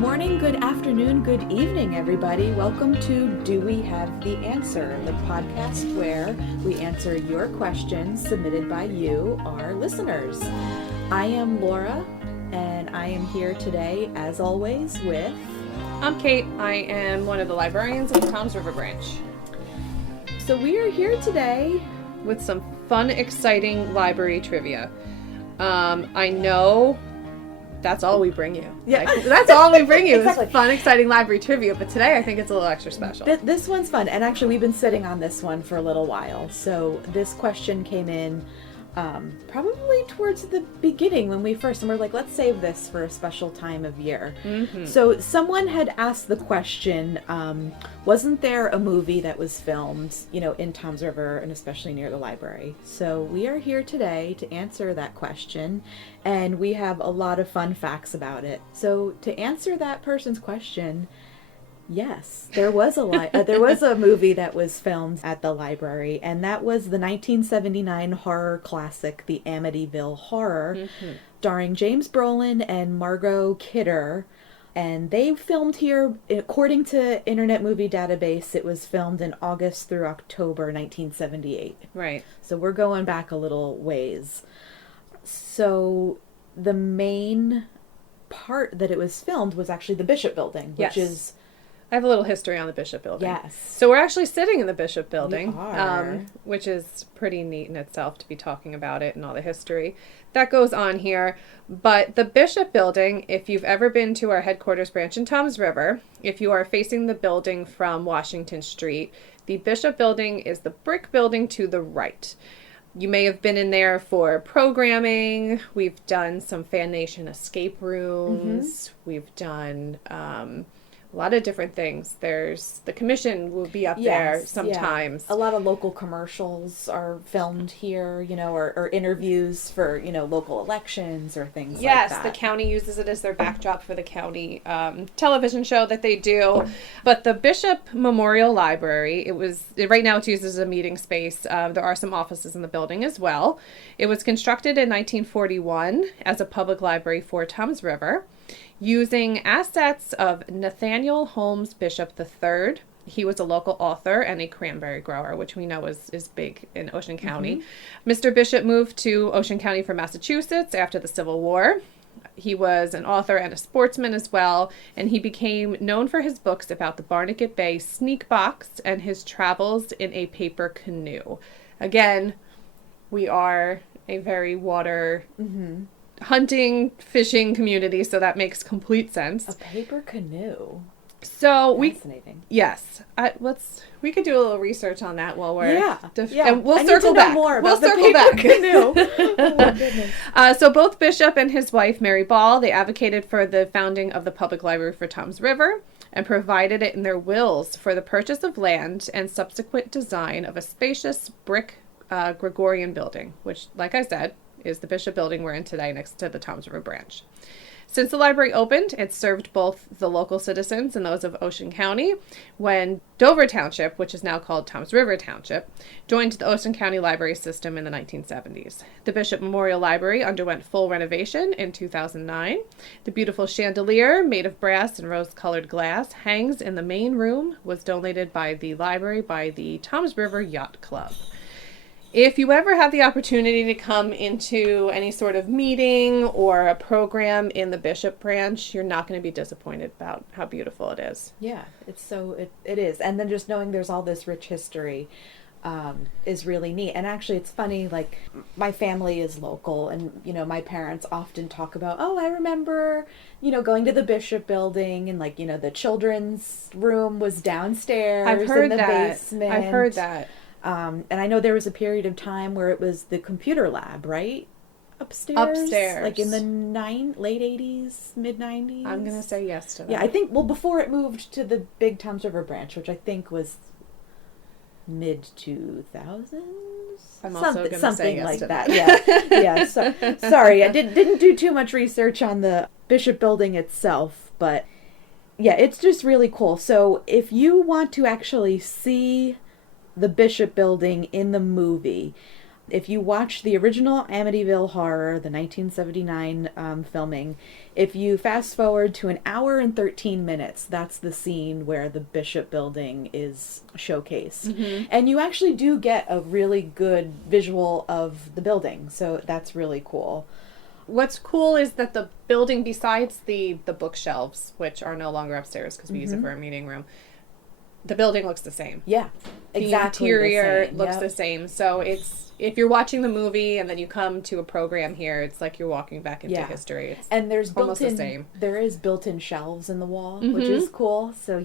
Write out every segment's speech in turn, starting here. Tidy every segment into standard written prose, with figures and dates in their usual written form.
morning, good afternoon, good evening, everybody. Welcome to Do We Have the Answer, the podcast where we answer your questions submitted by you, our listeners. I am Laura, and I am here today, as always, with... I'm Kate. I am one of the librarians of the Toms River branch. So we are here today with some fun, exciting library trivia. I know that's all we bring you. Yeah. Like, that's all we bring you Exactly. is fun, exciting library trivia. But today I think it's a little extra special. This one's fun, and actually we've been sitting on this one for a little while. So this question came in probably towards the beginning when we first, and we're like, let's save this for a special time of year. Mm-hmm. So someone had asked the question, wasn't there a movie that was filmed, in Toms River and especially near the library? So we are here today to answer that question, and we have a lot of fun facts about it. So to answer that person's question, yes, there was a movie that was filmed at the library, and that was the 1979 horror classic, The Amityville Horror, starring James Brolin and Margot Kidder. And they filmed here, according to Internet Movie Database, it was filmed in August through October 1978. Right. So we're going back a little ways. So the main part that it was filmed was actually the Bishop Building, which is... I have a little history on the Bishop Building. Yes. So we're actually sitting in the Bishop Building, We are. Which is pretty neat in itself to be talking about it and all the history that goes on here. But the Bishop Building, if you've ever been to our headquarters branch in Toms River, if you are facing the building from Washington Street, the Bishop Building is the brick building to the right. You may have been in there for programming. We've done some Fan Nation escape rooms. We've done... a lot of different things. There's the commission will be up there sometimes. Yeah. A lot of local commercials are filmed here, or interviews for, local elections or things like that. Yes, the county uses it as their backdrop for the county television show that they do. But the Bishop Memorial Library, right now it's used as a meeting space. There are some offices in the building as well. It was constructed in 1941 as a public library for Toms River, using assets of Nathaniel Holmes Bishop III. He was a local author and a cranberry grower, which we know is big in Ocean County. Mr. Bishop moved to Ocean County from Massachusetts after the Civil War. He was an author and a sportsman as well, and he became known for his books about the Barnegat Bay sneak box and his travels in a paper canoe. Again, we are a very water... hunting, fishing community, so that makes complete sense. A paper canoe. So Fascinating. We could do a little research on that while we're and we'll circle back. We'll circle back. Canoe. Oh my goodness. So both Bishop and his wife Mary Ball, they advocated for the founding of the public library for Toms River and provided it in their wills for the purchase of land and subsequent design of a spacious brick Gregorian building, which, like I said, is the Bishop Building we're in today next to the Toms River branch. Since the library opened, it served both the local citizens and those of Ocean County when Dover Township, which is now called Toms River Township, joined the Ocean County library system in the 1970s. The Bishop Memorial Library underwent full renovation in 2009. The beautiful chandelier, made of brass and rose-colored glass, hangs in the main room, was donated by the library by the Toms River Yacht Club. If you ever have the opportunity to come into any sort of meeting or a program in the Bishop branch, you're not going to be disappointed about how beautiful it is. Yeah, it is. And then just knowing there's all this rich history is really neat. And actually it's funny, like my family is local and, my parents often talk about, I remember, going to the Bishop Building and the children's room was downstairs in the basement. I've heard that. And I know there was a period of time where it was the computer lab, right? Upstairs. Like in the late 80s, mid 90s. I'm going to say yes to that. Yeah, I think, before it moved to the big Toms River branch, which I think was mid 2000s. I'm also going to say yes like to that. that. Yeah. So, sorry, I didn't do too much research on the Bishop Building itself, but yeah, it's just really cool. So if you want to actually see the Bishop Building in the movie, If you watch the original Amityville Horror, the 1979 filming, if you fast forward to an hour and 13 minutes, that's the scene where the Bishop building is showcased. Mm-hmm. And you actually do get a really good visual of the building, so that's really cool. What's cool is that the building, besides the bookshelves, which are no longer upstairs because we use it for a meeting room, the building looks the same. Yeah, exactly. The interior the same. looks the same. So if you're watching the movie and then you come to a program here, it's like you're walking back into history. It's and there's almost the same. There is built-in shelves in the wall, which is cool. So,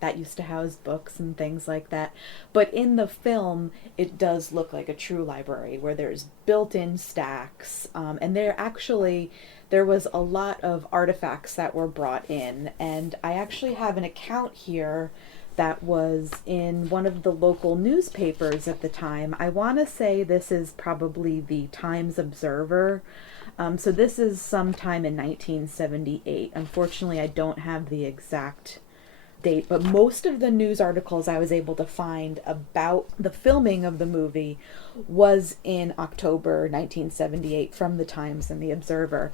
that used to house books and things like that. But in the film, it does look like a true library where there's built-in stacks. And there was a lot of artifacts that were brought in. And I actually have an account here that was in one of the local newspapers at the time. I want to say this is probably the Times Observer. So this is sometime in 1978. Unfortunately, I don't have the exact date, but most of the news articles I was able to find about the filming of the movie was in October 1978 from the Times and the Observer.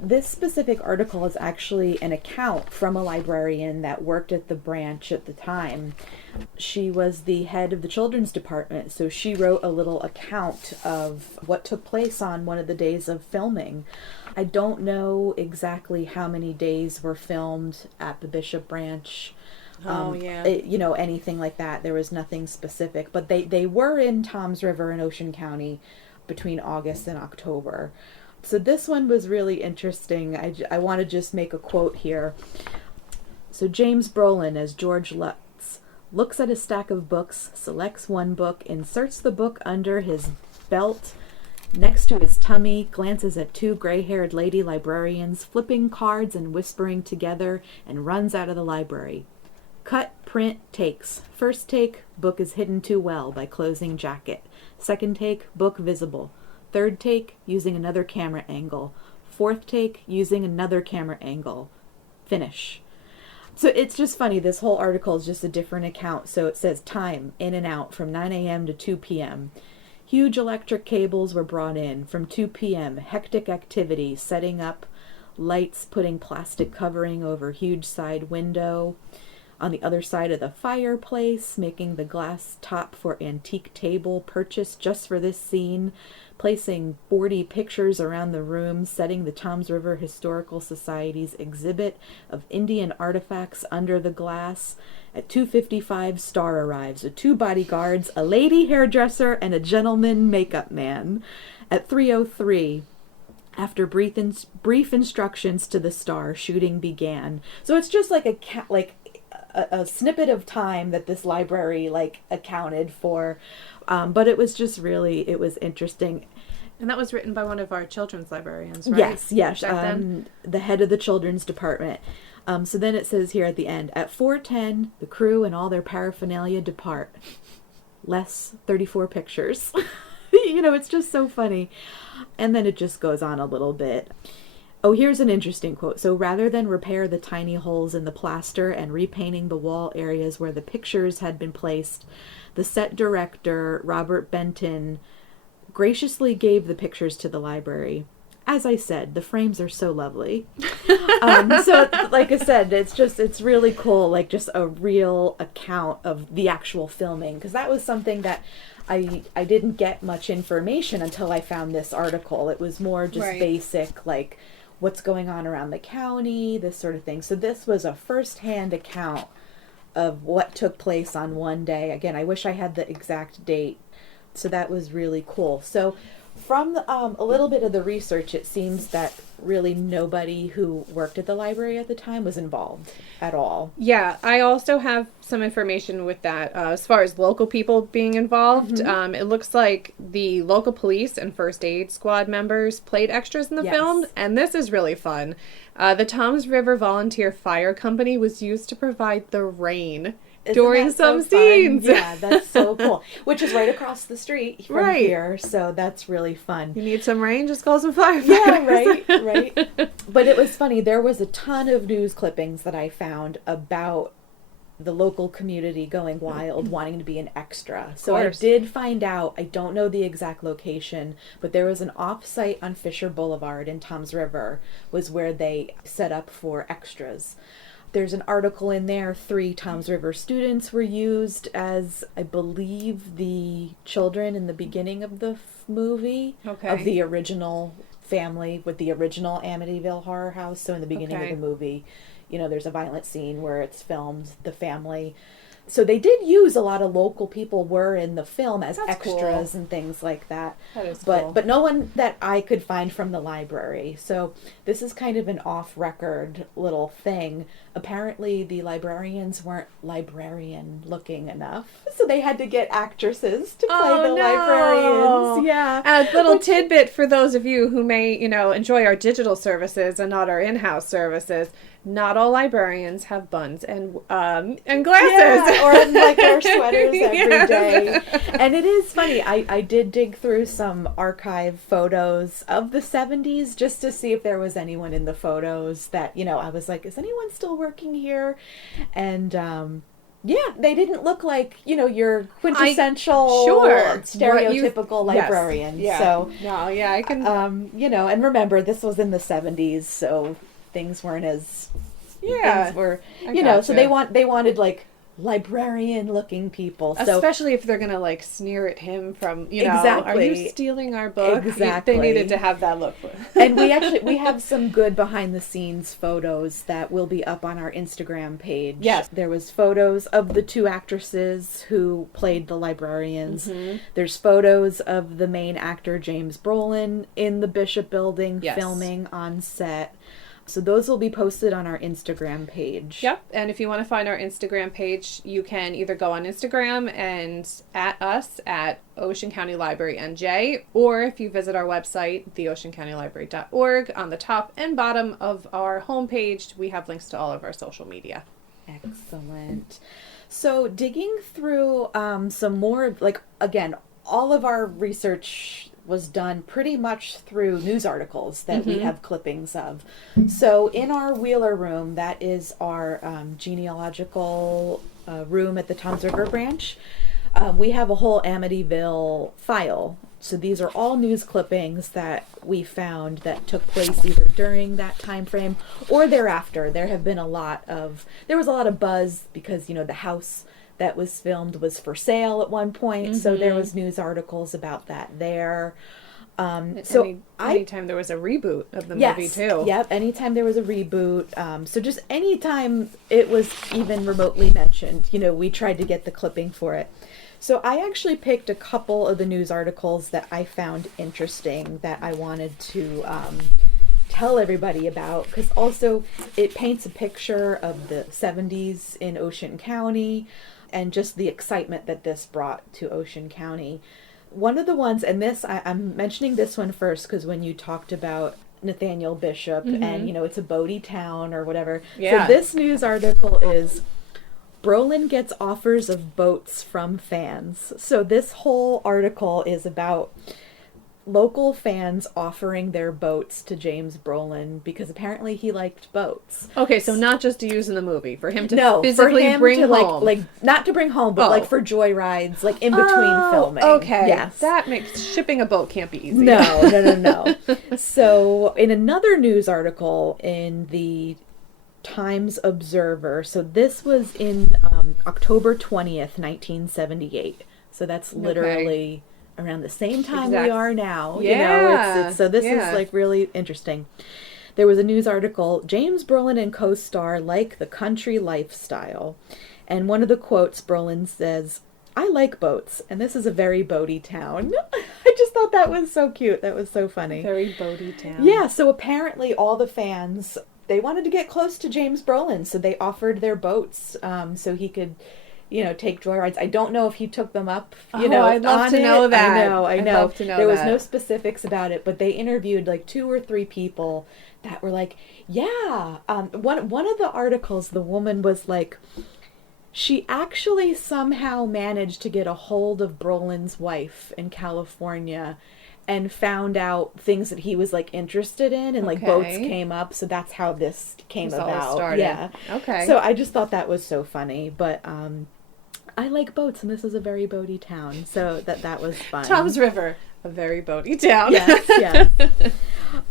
This specific article is actually an account from a librarian that worked at the branch at the time. She was the head of the children's department, so she wrote a little account of what took place on one of the days of filming. I don't know exactly how many days were filmed at the Bishop branch. Anything like that. There was nothing specific, but they were in Toms River in Ocean County between August and October. So this one was really interesting. I want to just make a quote here. So James Brolin as George Lutz looks at a stack of books, selects one book, inserts the book under his belt next to his tummy, glances at two gray-haired lady librarians flipping cards and whispering together, and runs out of the library. Cut, print, takes. First take, book is hidden too well by closing jacket. Second take, book visible. Third take, using another camera angle. Fourth take, using another camera angle. Finish. So it's just funny. This whole article is just a different account. So it says time, in and out, from 9 a.m. to 2 p.m. Huge electric cables were brought in. From 2 p.m., hectic activity, setting up lights, putting plastic covering over huge side window. On the other side of the fireplace, making the glass top for antique table purchased just for this scene, placing 40 pictures around the room, setting the Toms River Historical Society's exhibit of Indian artifacts under the glass. At 2:55, Star arrives with 2 bodyguards, a lady hairdresser, and a gentleman makeup man. At 3:03, after brief instructions to the Star, shooting began. So it's just like a snippet of time that this library accounted for, but it was interesting. And that was written by one of our children's librarians, right? Yes, the head of the children's department. So then it says here at the end, at 4:10, the crew and all their paraphernalia depart. Less 34 pictures. It's just so funny. And then it just goes on a little bit. Oh, here's an interesting quote. So rather than repair the tiny holes in the plaster and repainting the wall areas where the pictures had been placed, the set director, Robert Benton, graciously gave the pictures to the library. As I said, the frames are so lovely. So like I said, it's really cool, just a real account of the actual filming, because that was something that I didn't get much information until I found this article. It was more just basic, what's going on around the county, this sort of thing. So this was a first-hand account of what took place on one day. Again, I wish I had the exact date. So that was really cool. So from a little bit of the research, it seems that really nobody who worked at the library at the time was involved at all. Yeah, I also have some information with that as far as local people being involved. Mm-hmm. It looks like the local police and first aid squad members played extras in the film, and this is really fun. The Toms River Volunteer Fire Company was used to provide the rain during some scenes. Yeah, that's so cool. Which is right across the street from here, so that's really fun. You need some rain, just call some firefighters. Yeah, right. But it was funny. There was a ton of news clippings that I found about the local community going wild, wanting to be an extra. So I course. did find out, I don't know the exact location, but there was an off-site on Fisher Boulevard in Toms River was where they set up for extras. There's an article in there, 3 Toms River students were used as, I believe, the children in the beginning of the movie. Okay. Of the original family with the original Amityville Horror House. So in the beginning Okay. of the movie, you know, there's a violent scene where it's filmed, the family. So they did use a lot of local people were in the film as That's extras cool. and things like that. That is But cool. but no one that I could find from the library. So this is kind of an off-record little thing. Apparently the librarians weren't librarian looking enough, so they had to get actresses to play the librarians. Yeah. A little tidbit for those of you who may, enjoy our digital services and not our in-house services. Not all librarians have buns and glasses. Yeah, or like wear sweaters every Yes. day. And it is funny. I did dig through some archive photos of the 70s just to see if there was anyone in the photos that, I was like, is anyone still working here? And yeah, they didn't look like, your quintessential stereotypical librarian. Yes. Yeah. So, no, yeah, I can. and remember, this was in the 70s, so things weren't as things were, so they wanted like librarian looking people. So especially if they're gonna like sneer at him from, Exactly. are you stealing our book? Exactly. They needed to have that look. And we have some good behind the scenes photos that will be up on our Instagram page. Yes. There was photos of the 2 actresses who played the librarians. Mm-hmm. There's photos of the main actor James Brolin in the Bishop building Yes. filming on set. So those will be posted on our Instagram page. Yep. And if you want to find our Instagram page, you can either go on Instagram and at us at Ocean County Library NJ, or if you visit our website, theoceancountylibrary.org, on the top and bottom of our homepage, we have links to all of our social media. Excellent. So digging through some more, like, again, all of our research was done pretty much through news articles that we have clippings of. So in our Wheeler room, that is our genealogical room at the Toms River branch, we have a whole Amityville file. So these are all news clippings that we found that took place either during that time frame or thereafter. There was a lot of buzz because, the house that was filmed was for sale at one point. So there was news articles about that there. Anytime there was a reboot of the movie too. Yep, anytime there was a reboot. So just anytime it was even remotely mentioned, we tried to get the clipping for it. So I actually picked a couple of the news articles that I found interesting that I wanted to tell everybody about, because also it paints a picture of the 70s in Ocean County and just the excitement that this brought to Ocean County. One of the ones, and I'm mentioning this one first because when you talked about Nathaniel Bishop and, it's a boaty town or whatever. Yeah. So this news article is Brolin gets offers of boats from fans. So this whole article is about local fans offering their boats to James Brolin because apparently he liked boats. Okay, so not just to use in the movie, for him to No, physically for him bring to home. like not to bring home, but like for joyrides, like in between filming. Okay, yes, that makes shipping a boat can't be easy. No. So in another news article in the Times Observer, so this was in October 20th, 1978. So that's literally around the same time we are now. Yeah. So this is like really interesting. There was a news article, James Brolin and co-star like the country lifestyle. And one of the quotes, Brolin says, "I like boats, and this is a very boaty town." I just thought that was so cute. That was so funny. Very boaty town. Yeah, so apparently all the fans, they wanted to get close to James Brolin, so they offered their boats so he could, take joyrides. I don't know if he took them up, I'd love to know that. I know. I'd love to know there was that. no specifics about it, but they interviewed like 2 or 3 people that were like, yeah. One of the articles, the woman was like, she actually somehow managed to get a hold of Brolin's wife in California and found out things that he was like interested in, and like boats Okay. came up, so that's how this came This all about. started. Yeah. Okay. So I just thought that was so funny, but I like boats, and this is a very boaty town, so that was fun. Tom's River, a very boaty town. Yes, yes.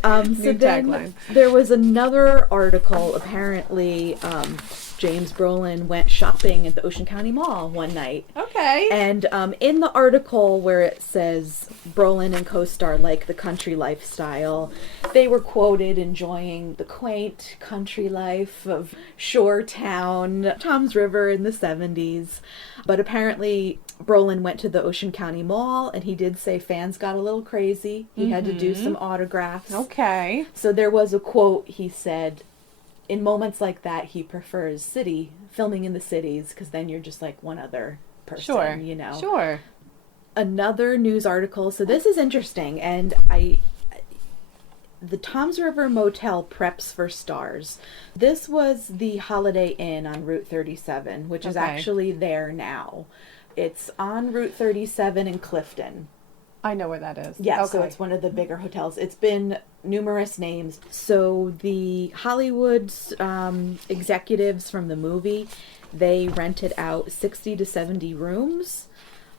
So New then tagline. there was another article. Apparently, James Brolin went shopping at the Ocean County Mall one night. Okay. And in the article where it says Brolin and co-star like the country lifestyle, they were quoted enjoying the quaint country life of shore town, Tom's River in the 70s. But apparently Brolin went to the Ocean County Mall, and he did say fans got a little crazy. He had to do some autographs. Okay. So there was a quote, he said, in moments like that, he prefers filming in the cities, because then you're just like one other person, Sure. you know. Sure. Another news article. So this is interesting, and the Tom's River Motel preps for stars. This was the Holiday Inn on Route 37, which is Okay. actually there now. It's on Route 37 in Clifton. I know where that is. Yeah, Okay. so it's one of the bigger hotels. It's been numerous names. So the Hollywood executives from the movie, they rented out 60 to 70 rooms.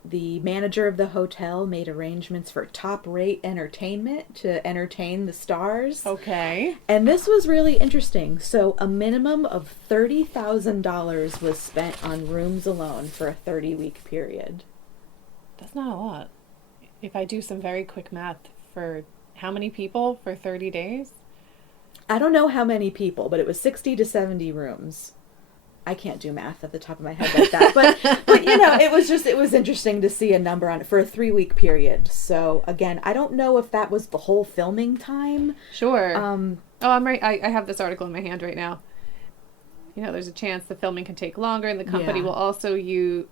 The manager of the hotel made arrangements for top-rate entertainment to entertain the stars. Okay. And this was really interesting. So a minimum of $30,000 was spent on rooms alone for a 30-week period. That's not a lot. If I do some very quick math, for how many people for 30 days? I don't know how many people, but it was 60 to 70 rooms. I can't do math at the top of my head like that, but you know, it was interesting to see a number on it for a 3-week period. So again, I don't know if that was the whole filming time. Sure. Oh, I'm right. I have this article in my hand right now. You know, there's a chance the filming can take longer, and the company Yeah. will also be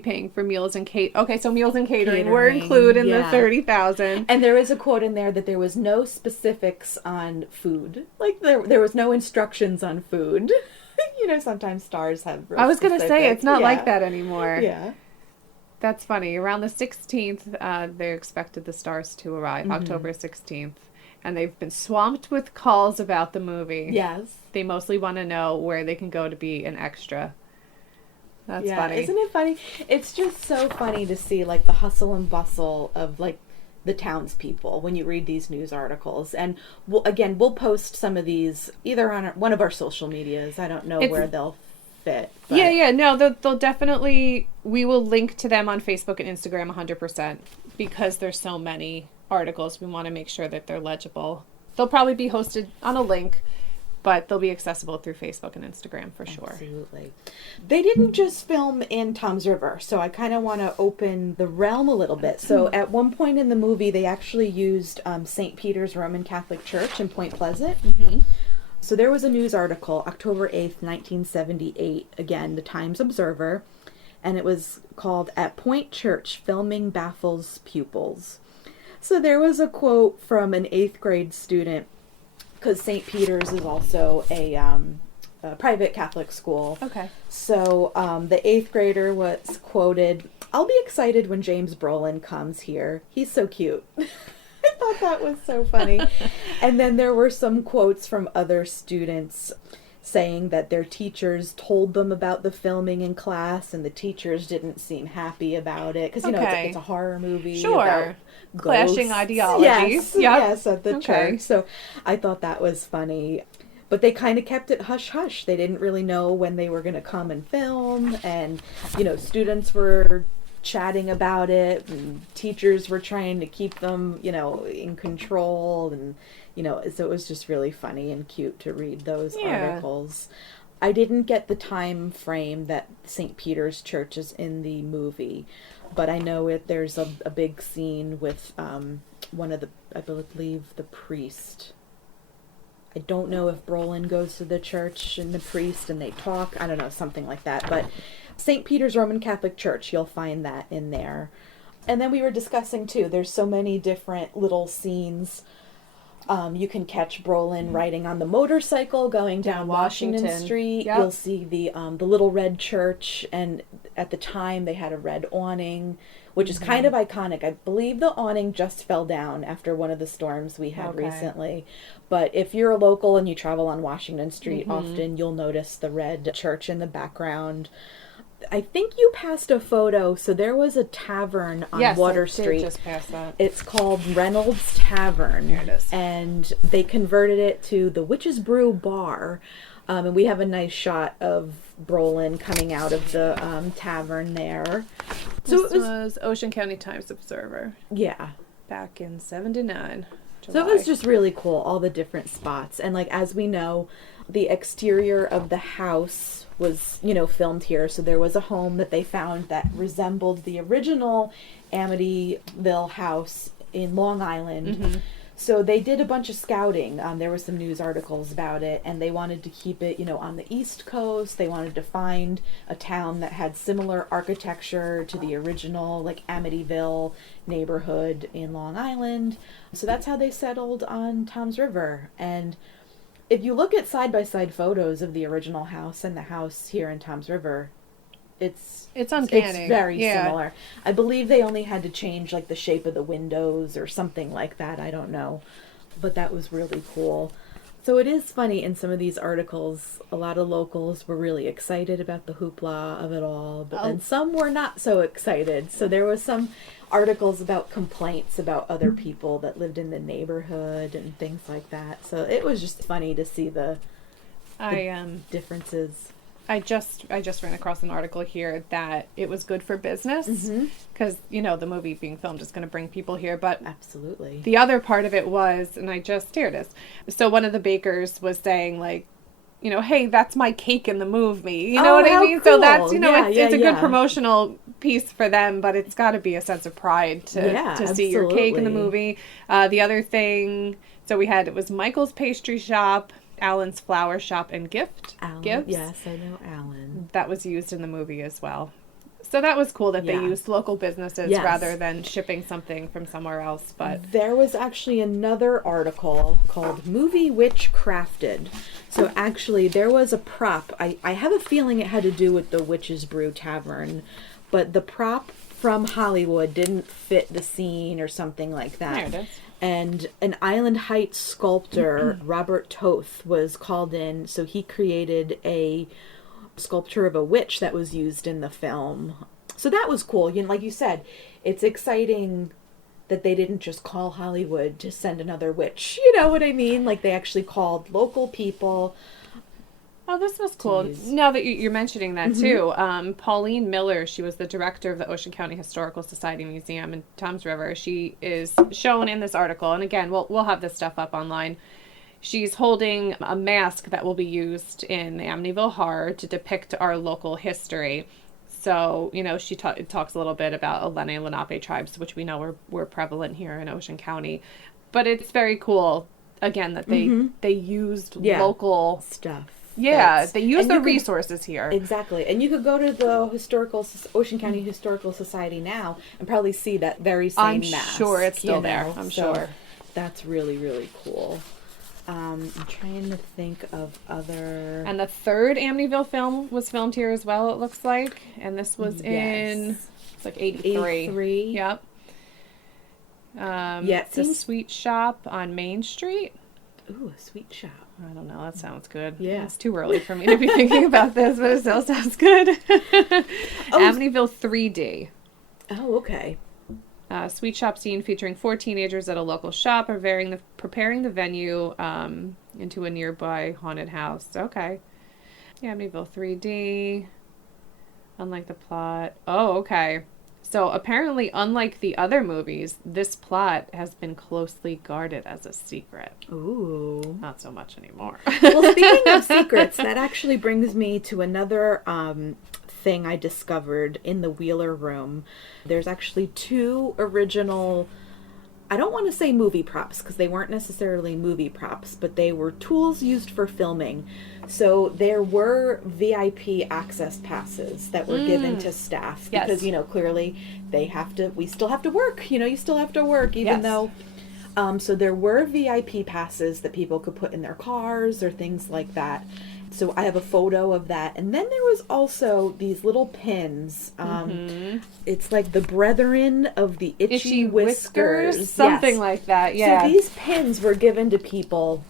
paying for meals and Okay, so meals and catering were included in the yeah. 30,000. And there is a quote in there that there was no specifics on food. Like there was no instructions on food. You know, sometimes stars have real I was going to say, specific- it's not yeah. like that anymore. Yeah. That's funny. Around the 16th, they expected the stars to arrive, October 16th. And they've been swamped with calls about the movie. Yes. They mostly want to know where they can go to be an extra. That's Yeah, funny. isn't it funny? It's just so funny to see like the hustle and bustle of like the townspeople when you read these news articles. And we'll post some of these either on one of our social medias. I don't know where they'll fit. But Yeah. No, they'll definitely. We will link to them on Facebook and Instagram 100% because there's so many articles. We want to make sure that they're legible. They'll probably be hosted on a link, but they'll be accessible through Facebook and Instagram for sure. Absolutely. They didn't just film in Tom's River, so I kind of want to open the realm a little bit. So at one point in the movie, they actually used St. Peter's Roman Catholic Church in Point Pleasant. Mm-hmm. So there was a news article, October 8th, 1978, again, the Times Observer, and it was called "At Point Church, Filming Baffles Pupils." So there was a quote from an 8th grade student, because St. Peter's is also a private Catholic school. Okay. So the 8th grader was quoted, "I'll be excited when James Brolin comes here. He's so cute." I thought that was so funny. And then there were some quotes from other students saying that their teachers told them about the filming in class, and the teachers didn't seem happy about it. Because, you know, Okay. it's a horror movie. Sure. About Clashing ghosts. ideologies. Yes, Yep. yes, at the Okay. church. So I thought that was funny. But they kind of kept it hush-hush. They didn't really know when they were going to come and film. And, you know, students were chatting about it, and teachers were trying to keep them, you know, in control. And, you know, so it was just really funny and cute to read those articles. I didn't get the time frame that St. Peter's Church is in the movie, but I know there's a big scene with one of the, I believe, the priest. I don't know if Brolin goes to the church and the priest and they talk. I don't know, something like that. But St. Peter's Roman Catholic Church, you'll find that in there. And then we were discussing, too, there's so many different little scenes You can catch Brolin riding on the motorcycle going down Washington Street. Yep. You'll see the little red church, and at the time they had a red awning, which is kind of iconic. I believe the awning just fell down after one of the storms we had recently. But if you're a local and you travel on Washington Street, often you'll notice the red church in the background. I think you passed a photo. So there was a tavern on Water Street. Just past that. It's called Reynolds Tavern. Here it is. And they converted it to the Witch's Brew Bar. And we have a nice shot of Brolin coming out of the tavern there. So This was Ocean County Times Observer. Yeah. Back in 79. July. So it was just really cool, all the different spots. And like, as we know, the exterior of the house was, filmed here. So there was a home that they found that resembled the original Amityville house in Long Island. So they did a bunch of scouting. There were some news articles about it, and they wanted to keep it, on the East Coast. They wanted to find a town that had similar architecture to the original, like, Amityville neighborhood in Long Island. So that's how they settled on Tom's River. And if you look at side-by-side photos of the original house and the house here in Tom's River, it's uncanny. It's very similar. I believe they only had to change like the shape of the windows or something like that. I don't know. But that was really cool. So it is funny in some of these articles, a lot of locals were really excited about the hoopla of it all, but then some were not so excited. So there was some articles about complaints about other people that lived in the neighborhood and things like that. So it was just funny to see the differences. I just ran across an article here that it was good for business because the movie being filmed is going to bring people here, but absolutely the other part of it was, and here it is. So one of the bakers was saying like, hey, that's my cake in the movie. You know what I mean? Cool. So that's it's a good yeah. promotional piece for them, but it's got to be a sense of pride to see your cake in the movie. The other thing, so it was Michael's Pastry Shop, Alan's Flower Shop, and Gifts. Yes, I know Alan. That was used in the movie as well. So that was cool that they used local businesses rather than shipping something from somewhere else. But there was actually another article called Movie Witch Crafted. So actually there was a prop. I have a feeling it had to do with the Witch's Brew Tavern, but the prop from Hollywood didn't fit the scene or something like that. There it is. And an Island Heights sculptor, Robert Toth, was called in, so he created a sculpture of a witch that was used in the film. So that was cool. Like you said, it's exciting that they didn't just call Hollywood to send another witch. You know what I mean? Like they actually called local people. Oh, this was cool. Now that you're mentioning that too, Pauline Miller, she was the director of the Ocean County Historical Society Museum in Tom's River. She is shown in this article, and again, we'll have this stuff up online. She's holding a mask that will be used in the Amityville Horror to depict our local history. So, she talks a little bit about Ohlone and Lenape tribes, which we know were prevalent here in Ocean County. But it's very cool, again, that they used local stuff. Yeah, they use the resources here. Exactly. And you could go to the Ocean County Historical Society now and probably see that very same mask. I'm sure it's still there. I'm sure. That's really, really cool. I'm trying to think of other... And the third Amityville film was filmed here as well, it looks like. And this was in, it's like 83. 83. Yep. The Sweet Shop on Main Street. Ooh, a sweet shop. I don't know. That sounds good. Yeah. It's too early for me to be thinking about this, but it still sounds good. Amityville 3D. Oh, okay. Sweet shop scene featuring 4 teenagers at a local shop are preparing the venue into a nearby haunted house. Okay. Yeah, Amityville 3D. Unlike the plot. Oh, okay. So apparently, unlike the other movies, this plot has been closely guarded as a secret. Ooh. Not so much anymore. Well, speaking of secrets, that actually brings me to another thing I discovered in the Wheeler room. There's actually 2 original, I don't want to say movie props because they weren't necessarily movie props, but they were tools used for filming. So there were VIP access passes that were given to staff because, clearly we still have to work, you still have to work even though So there were VIP passes that people could put in their cars or things like that. So I have a photo of that. And then there was also these little pins. It's like the Brethren of the Itchy Whiskers. Something Yes. like that, yeah. So these pins were given to people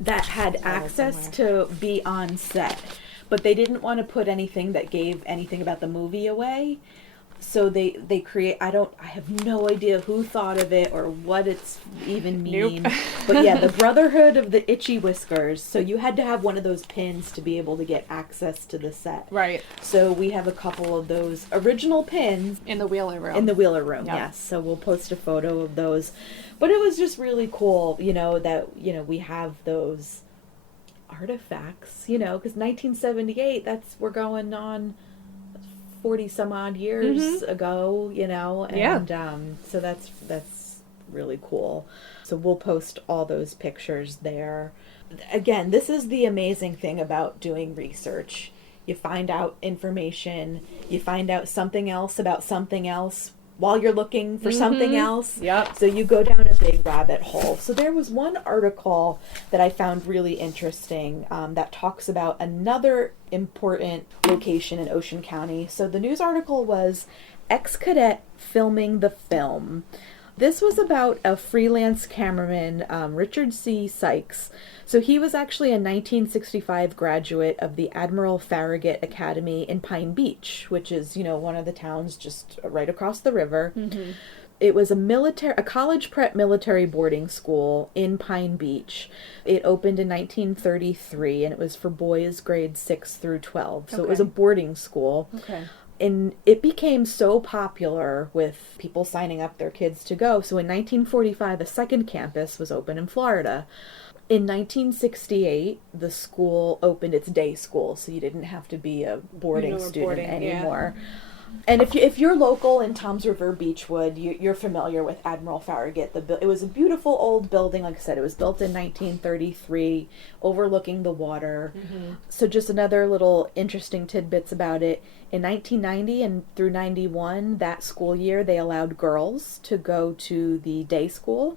that had access to be on set. But they didn't want to put anything that gave anything about the movie away. So they create, I have no idea who thought of it or what it's even mean. Nope. But yeah, the Brotherhood of the Itchy Whiskers. So you had to have one of those pins to be able to get access to the set. Right. So we have a couple of those original pins. In the Wheeler Room. In the Wheeler Room, Yep. yes. So we'll post a photo of those. But it was just really cool, that, we have those artifacts, because 1978, we're going on 40 some odd years ago, and so that's really cool. So we'll post all those pictures there. Again, this is the amazing thing about doing research. You find out information, you find out something else about something else while you're looking for something else. Yep. So you go down a big rabbit hole. So there was one article that I found really interesting that talks about another important location in Ocean County. So the news article was Ex-Cadet Filming the Film. This was about a freelance cameraman, Richard C. Sykes. So he was actually a 1965 graduate of the Admiral Farragut Academy in Pine Beach, which is, one of the towns just right across the river. Mm-hmm. It was a college prep military boarding school in Pine Beach. It opened in 1933, and it was for boys grades 6 through 12. So It was a boarding school. Okay. And it became so popular with people signing up their kids to go. So in 1945, a second campus was open in Florida. In 1968, the school opened its day school, so you didn't have to be a boarding student anymore. Yeah. And if you're local in Toms River, Beechwood, you're familiar with Admiral Farragut. It was a beautiful old building. Like I said, it was built in 1933, overlooking the water. Mm-hmm. So just another little interesting tidbits about it. In 1990 and through 91, that school year, they allowed girls to go to the day school.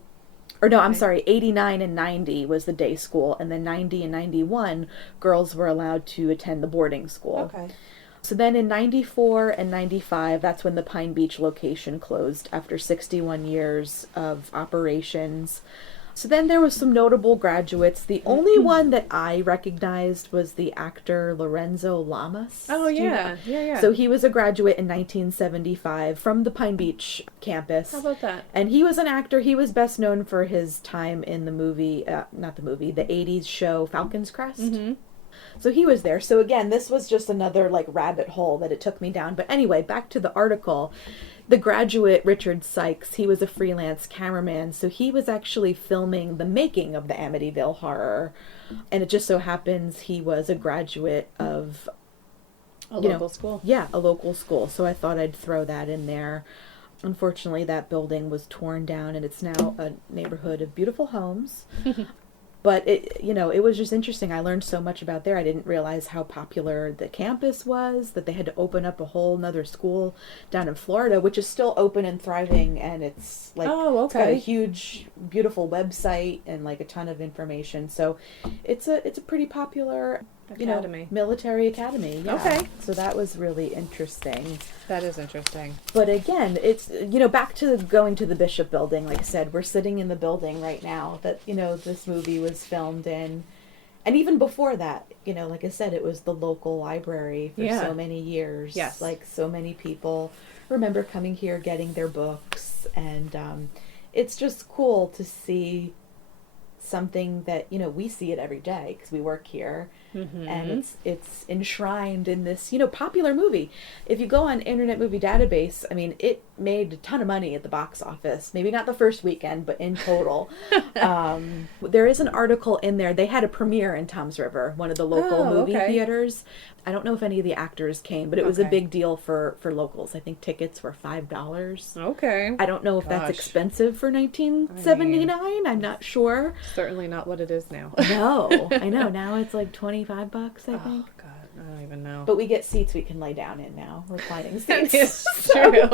Or no, I'm sorry, 89 and 90 was the day school, and then 90 and 91, girls were allowed to attend the boarding school. Okay. So then in 94 and 95, that's when the Pine Beach location closed after 61 years of operations. So then there was some notable graduates. The only one that I recognized was the actor Lorenzo Lamas. Oh, yeah. Yeah. So he was a graduate in 1975 from the Pine Beach campus. How about that? And he was an actor. He was best known for his time in the movie, the 80s show Falcon's Crest. Mm-hmm. So he was there. So again, this was just another rabbit hole that it took me down. But anyway, back to the article. The graduate, Richard Sykes, he was a freelance cameraman. So he was actually filming the making of the Amityville Horror. And it just so happens he was a graduate of a local school. Yeah, a local school. So I thought I'd throw that in there. Unfortunately, that building was torn down and it's now a neighborhood of beautiful homes. But it was just interesting. I learned so much about there. I didn't realize how popular the campus was, that they had to open up a whole nother school down in Florida, which is still open and thriving. And it's it's got a huge, beautiful website and a ton of information. So it's a pretty popular academy. Military academy. Yeah. Okay. So that was really interesting. That is interesting. But again, it's, back to going to the Bishop building. Like I said, we're sitting in the building right now that, this movie was filmed in. And even before that, like I said, it was the local library for so many years. Yes. So many people remember coming here, getting their books. And it's just cool to see something that, we see it every day because we work here. Mm-hmm. And it's enshrined in this, popular movie. If you go on Internet Movie Database, it made a ton of money at the box office. Maybe not the first weekend, but in total. There is an article in there. They had a premiere in Toms River, one of the local movie theaters. I don't know if any of the actors came, but it was a big deal for locals. I think tickets were $5. Okay. I don't know if that's expensive for 1979. I'm not sure. Certainly not what it is now. No, I know. Now it's $25, I think. Oh, God. I don't even know. But we get seats we can lay down in now. Reclining seats. It's true.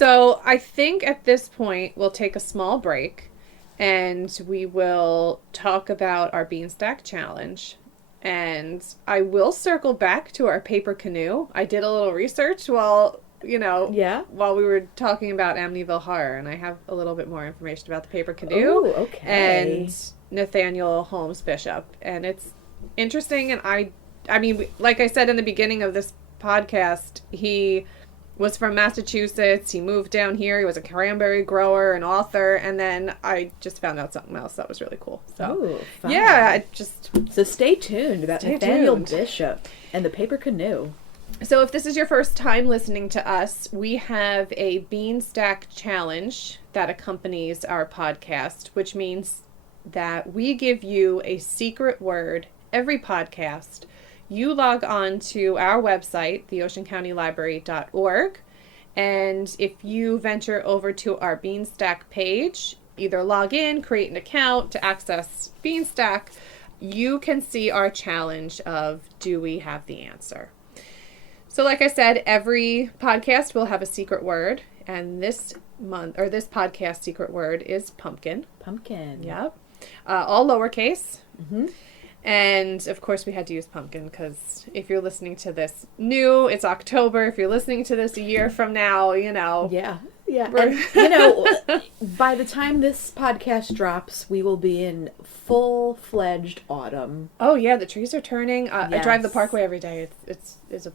So I think at this point we'll take a small break and we will talk about our Beanstack Challenge. And I will circle back to our paper canoe. I did a little research while we were talking about Amityville Horror, and I have a little bit more information about the paper canoe. Ooh, okay. And Nathaniel Holmes Bishop. And it's interesting, and I mean, like I said in the beginning of this podcast, he was from Massachusetts. He moved down here. He was a cranberry grower, an author, and then I just found out something else that was really cool. So, ooh, fun. yeah, So stay tuned about Nathaniel Bishop and the paper canoe. So if this is your first time listening to us, we have a Beanstack Challenge that accompanies our podcast, which means that we give you a secret word every podcast. You log on to our website, theoceancountylibrary.org, and if you venture over to our Beanstack page, either log in, create an account to access Beanstack, you can see our challenge of Do We Have the Answer? So like I said, every podcast will have a secret word, and this podcast secret word is pumpkin. Pumpkin. Yep. All lowercase. Mm-hmm. And, of course, we had to use pumpkin because if you're listening to this new, it's October. If you're listening to this a year from now, Yeah. And, by the time this podcast drops, we will be in full-fledged autumn. Oh, yeah, the trees are turning. Yes. I drive the Parkway every day. It's a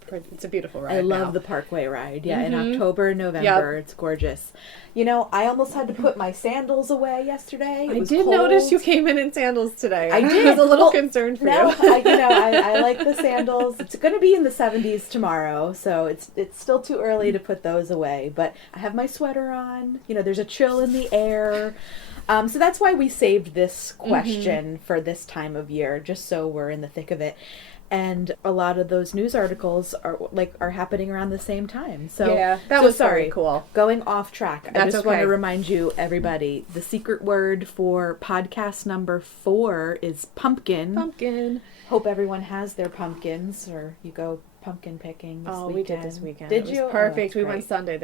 beautiful ride. I love the Parkway ride. Yeah, in October, November. Yep. It's gorgeous. I almost had to put my sandals away yesterday. I did notice you came in sandals today. I did. I was a little concerned for you. I like the sandals. It's going to be in the 70s tomorrow, so it's still too early to put those away. But I have my sweater on. There's a chill in the air. So that's why we saved this question for this time of year, just so we're in the thick of it. And a lot of those news articles are happening around the same time. So yeah, that was very cool. Going off track. I just want okay. to remind you, everybody, the secret word for podcast number 4 is pumpkin. Pumpkin. Hope everyone has their pumpkins, or you go pumpkin picking this weekend. We did this weekend. Did it you? Was perfect. We went Sunday.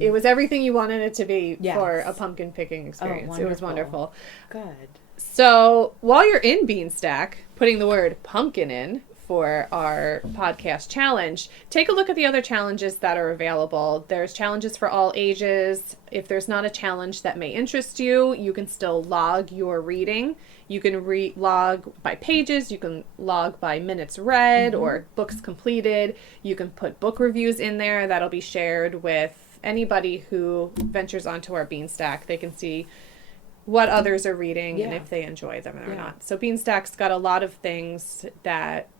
It was everything you wanted it to be for a pumpkin picking experience. It was wonderful. Good. So while you're in Beanstack, putting the word pumpkin in for our podcast challenge, take a look at the other challenges that are available. There's challenges for all ages. If there's not a challenge that may interest you, you can still log your reading. You can log by pages, you can log by minutes read or books completed. You can put book reviews in there that'll be shared with anybody who ventures onto our Beanstack. They can see what others are reading and if they enjoy them or not. So Beanstack's got a lot of things that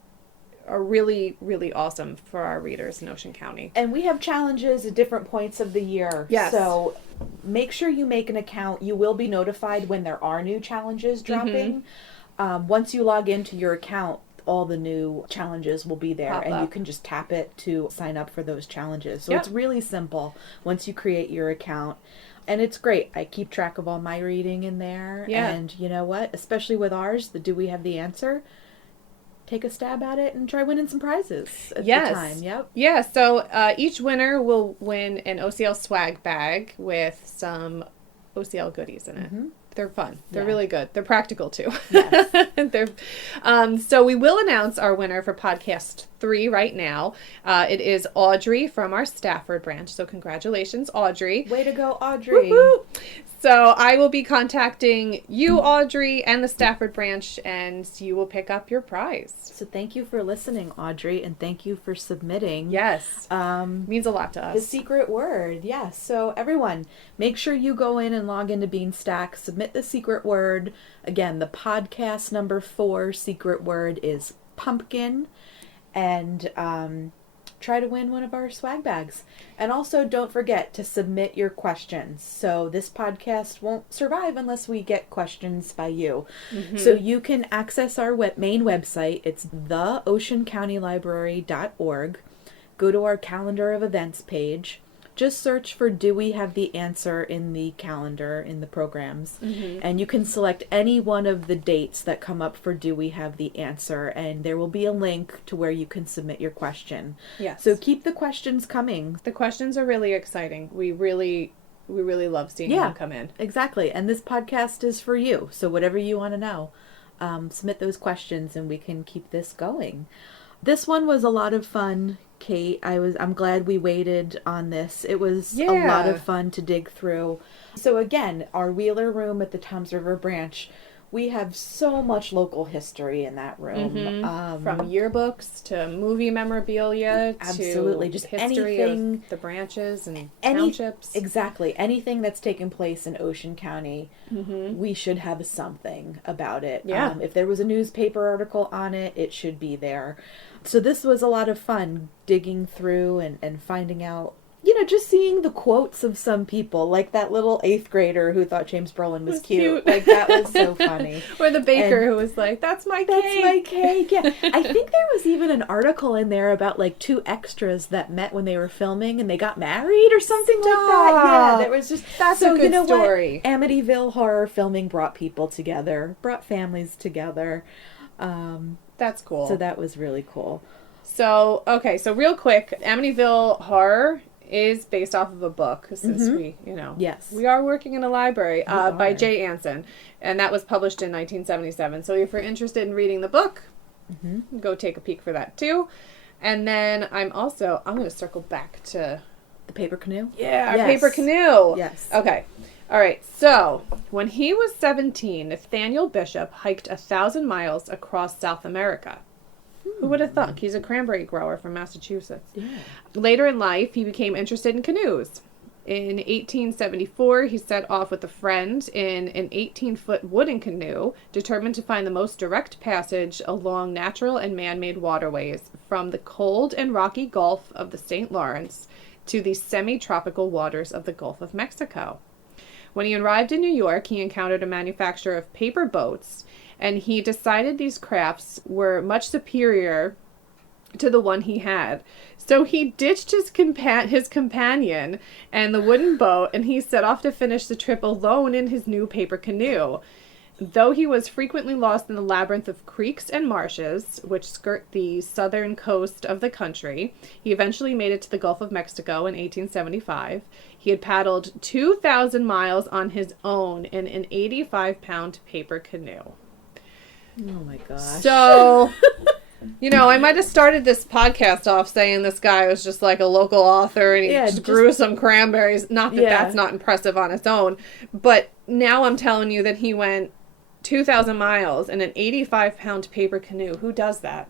are really, really awesome for our readers in Ocean County. And we have challenges at different points of the year. Yes. So make sure you make an account. You will be notified when there are new challenges dropping. Once you log into your account, all the new challenges will be there. And you can just tap it to sign up for those challenges. So it's really simple once you create your account. And it's great. I keep track of all my reading in there. Yeah. And you know what? Especially with ours, the Do We Have the Answer? Take a stab at it and try winning some prizes at the time. Yep. Yeah, so each winner will win an OCL Swag Bag with some OCL goodies in it. They're fun. They're really good. They're practical, too. Yes. So we will announce our winner for podcast 3 right now. It is Audrey from our Stafford branch. So congratulations, Audrey. Way to go, Audrey. Woo-hoo! So I will be contacting you, Audrey, and the Stafford branch, and you will pick up your prize. So thank you for listening, Audrey, and thank you for submitting. Yes. Means a lot to us. The secret word, yes. So everyone, make sure you go in and log into Beanstack, submit the secret word. Again, the podcast number 4 secret word is pumpkin, and try to win one of our swag bags. And also don't forget to submit your questions. So this podcast won't survive unless we get questions by you. So you can access our main website. It's theoceancountylibrary.org. Go to our calendar of events page. just search for "Do we have the answer" in the calendar, in the programs, and you can select any one of the dates that come up for "Do we have the answer," and there will be a link to where you can submit your question. Yes. So keep the questions coming. The questions are really exciting. We really love seeing them come in. Exactly. And this podcast is for you. So whatever you want to know, submit those questions and we can keep this going. This one was a lot of fun, Kate. I'm glad we waited on this. It was a lot of fun to dig through. So again, our Wheeler room at the Toms River branch, we have so much local history in that room. From yearbooks to movie memorabilia absolutely, to just history anything, of the branches and townships. Exactly. Anything that's taken place in Ocean County, we should have something about it. Yeah. If there was a newspaper article on it, it should be there. So this was a lot of fun digging through and finding out, just seeing the quotes of some people, like that little 8th grader who thought James Brolin was cute. Like, that was so funny. Or the baker who was like, that's my cake. That's my cake. Yeah. I think there was even an article in there about like 2 extras that met when they were filming and they got married or something like that. Yeah, there was just... That's a good story. What? Amityville horror filming brought people together, brought families together. That's cool. So that was really cool. So real quick, Amityville Horror is based off of a book, since we are working in a library, by Jay Anson, and that was published in 1977. So if you're interested in reading the book, go take a peek for that too. And then I'm going to circle back to the paper canoe. Yeah, yes. Paper canoe. Yes. Okay. All right. So when he was 17, Nathaniel Bishop hiked 1,000 miles across South America. Who would have thunk? He's a cranberry grower from Massachusetts. Yeah. Later in life, he became interested in canoes. In 1874, he set off with a friend in an 18-foot wooden canoe, determined to find the most direct passage along natural and man-made waterways from the cold and rocky Gulf of the St. Lawrence to the semi-tropical waters of the Gulf of Mexico. When he arrived in New York, he encountered a manufacturer of paper boats, and he decided these crafts were much superior to the one he had. So he ditched his companion and the wooden boat, and he set off to finish the trip alone in his new paper canoe. Though he was frequently lost in the labyrinth of creeks and marshes, which skirt the southern coast of the country, he eventually made it to the Gulf of Mexico in 1875. He had paddled 2,000 miles on his own in an 85-pound paper canoe. Oh my gosh. So, I might have started this podcast off saying this guy was just like a local author and he just grew some cranberries. Not that that's not impressive on its own. But now I'm telling you that he went 2,000 miles in an 85-pound paper canoe. Who does that?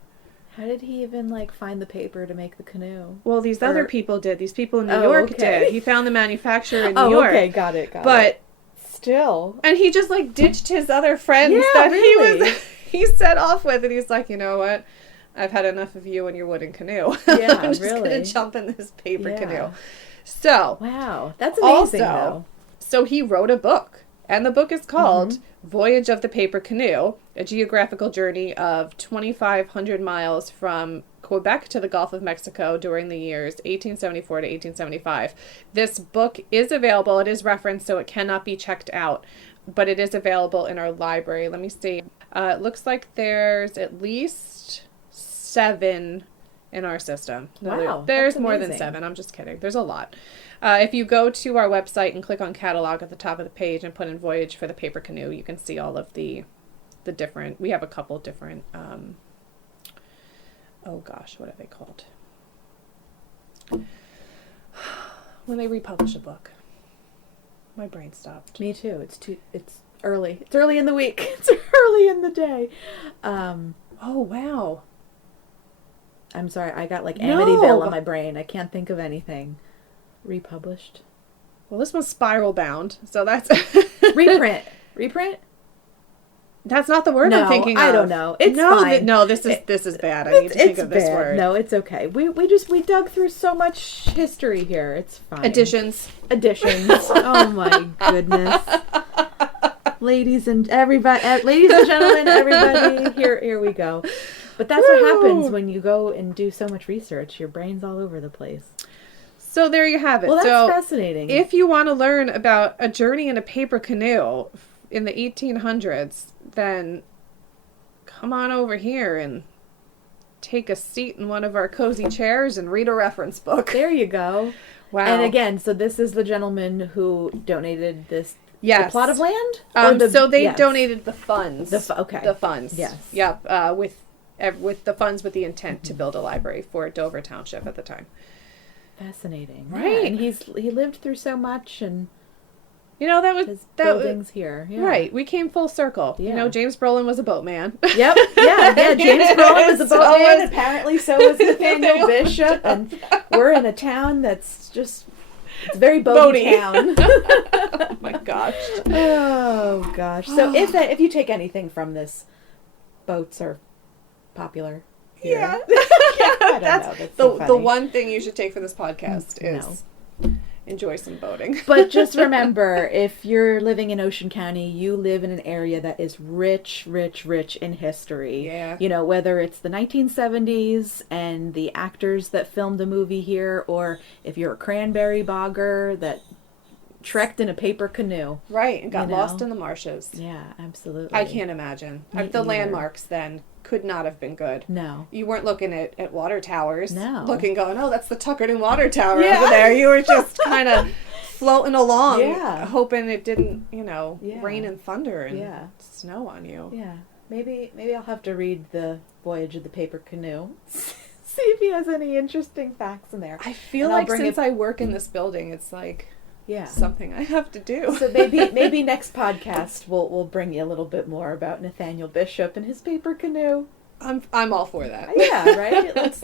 How did he even, find the paper to make the canoe? Well, these other people did. These people in New York did. He found the manufacturer in New York. Okay, got it. But still. And he just, ditched his other friends he set off with, and he's like, you know what? I've had enough of you and your wooden canoe. Yeah, I'm just going to jump in this paper canoe. So. Wow. That's amazing, though. So he wrote a book, and the book is called Voyage of the Paper Canoe, a geographical journey of 2,500 miles from Quebec to the Gulf of Mexico during the years 1874 to 1875. This book is available. It is referenced, so it cannot be checked out, but it is available in our library. Let me see. It looks like there's at least 7 in our system. Wow. There's more than 7. I'm just kidding. There's a lot. If you go to our website and click on catalog at the top of the page and put in Voyage for the Paper Canoe, you can see all of the different, we have a couple different, what are they called? When they republish a book. My brain stopped. Me too. It's early. It's early in the week. It's early in the day. Oh, wow. I'm sorry. I got Amityville on my brain. I can't think of anything. Republished. Well, this one's spiral bound, so that's... Reprint. That's not the word I'm thinking of. I don't know. It's fine. This is bad. I need to think of this word. No, it's okay. We dug through so much history here. It's fine. Additions. Oh my goodness. Ladies and gentlemen, everybody, here we go. But that's what happens when you go and do so much research. Your brain's all over the place. So there you have it. Well, that's so fascinating. if you want to learn about a journey in a paper canoe in the 1800s, then come on over here and take a seat in one of our cozy chairs and read a reference book. There you go. Wow. And again, so this is the gentleman who donated this. Yes. The plot of land? So they donated the funds. Okay. The funds. Yes. Yep. With the funds with the intent to build a library for Dover Township at the time. Fascinating. Right. Yeah, and he lived through so much, and his buildings here. Yeah. Right. We came full circle. Yeah. James Brolin was a boatman. Yep. Yeah. James Brolin was a So boatman. was- Apparently, so was Nathaniel Bishop, and we're in a town that's just it's a very boaty town. Oh my gosh. Oh gosh. So if you take anything from this, boats are popular here. Yeah. I don't know. That's so the funny. one thing you should take from this podcast is enjoy some boating. But just remember, if you're living in Ocean County, you live in an area that is rich, rich, rich in history. Yeah. Whether it's the 1970s and the actors that filmed a movie here, or if you're a cranberry bogger that trekked in a paper canoe. Right, and got lost in the marshes. Yeah, absolutely. I can't imagine. Me The either. landmarks then could not have been good. No. You weren't looking at water towers. No. Going, oh, that's the Tuckerton Water Tower Yeah. over there. You were just kind of floating along, Yeah. hoping it didn't, Yeah. rain and thunder and Yeah. snow on you. Yeah. Maybe I'll have to read The Voyage of the Paper Canoe. See if he has any interesting facts in there. I feel And I'll like bring since it- I work in this building, it's like Yeah. something I have to do. So maybe next podcast we'll bring you a little bit more about Nathaniel Bishop and his paper canoe. I'm all for that. Yeah, right. Let's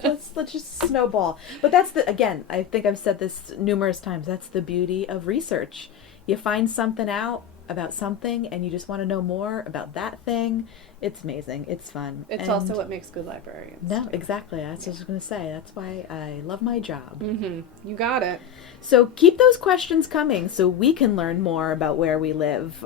just snowball. But that's again. I think I've said this numerous times. That's the beauty of research. You find something out about something, and you just want to know more about that thing. It's amazing. It's fun. It's And also what makes good librarians. no, exactly. That's what I was going to say. That's why I love my job. Mm-hmm. You got it. So keep those questions coming so we can learn more about where we live.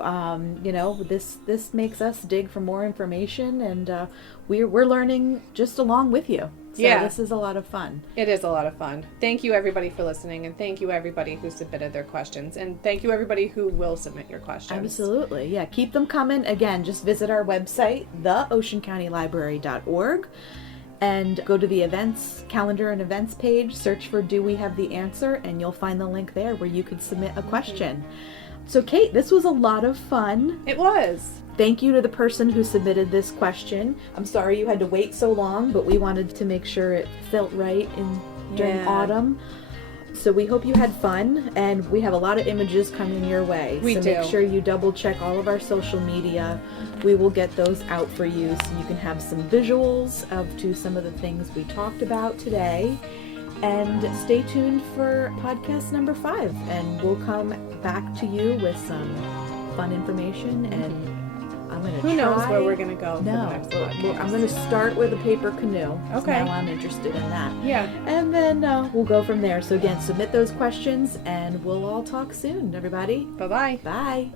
This makes us dig for more information, and we're learning just along with you. So this is a lot of fun. It is a lot of fun. Thank you everybody for listening, and thank you everybody who submitted their questions, and thank you everybody who will submit your questions. Absolutely. Yeah, keep them coming. Again, just visit our website, theoceancountylibrary.org. And go to the events calendar and events page, search for Do We Have the Answer, and you'll find the link there where you could submit a question. So Kate, this was a lot of fun. It was. Thank you to the person who submitted this question. I'm sorry you had to wait so long, but we wanted to make sure it felt right during autumn. So we hope you had fun, and we have a lot of images coming your way. We so do. Make sure you double check all of our social media. We will get those out for you so you can have some visuals to some of the things we talked about today. And stay tuned for podcast number 5, and we'll come back to you with some fun information. And I'm going to Who knows where we're going to go for the No, next podcast. I'm going to start with a paper canoe. Okay. Now I'm interested in that. Yeah. And then we'll go from there. So again, submit those questions, and we'll all talk soon, everybody. Bye-bye. Bye.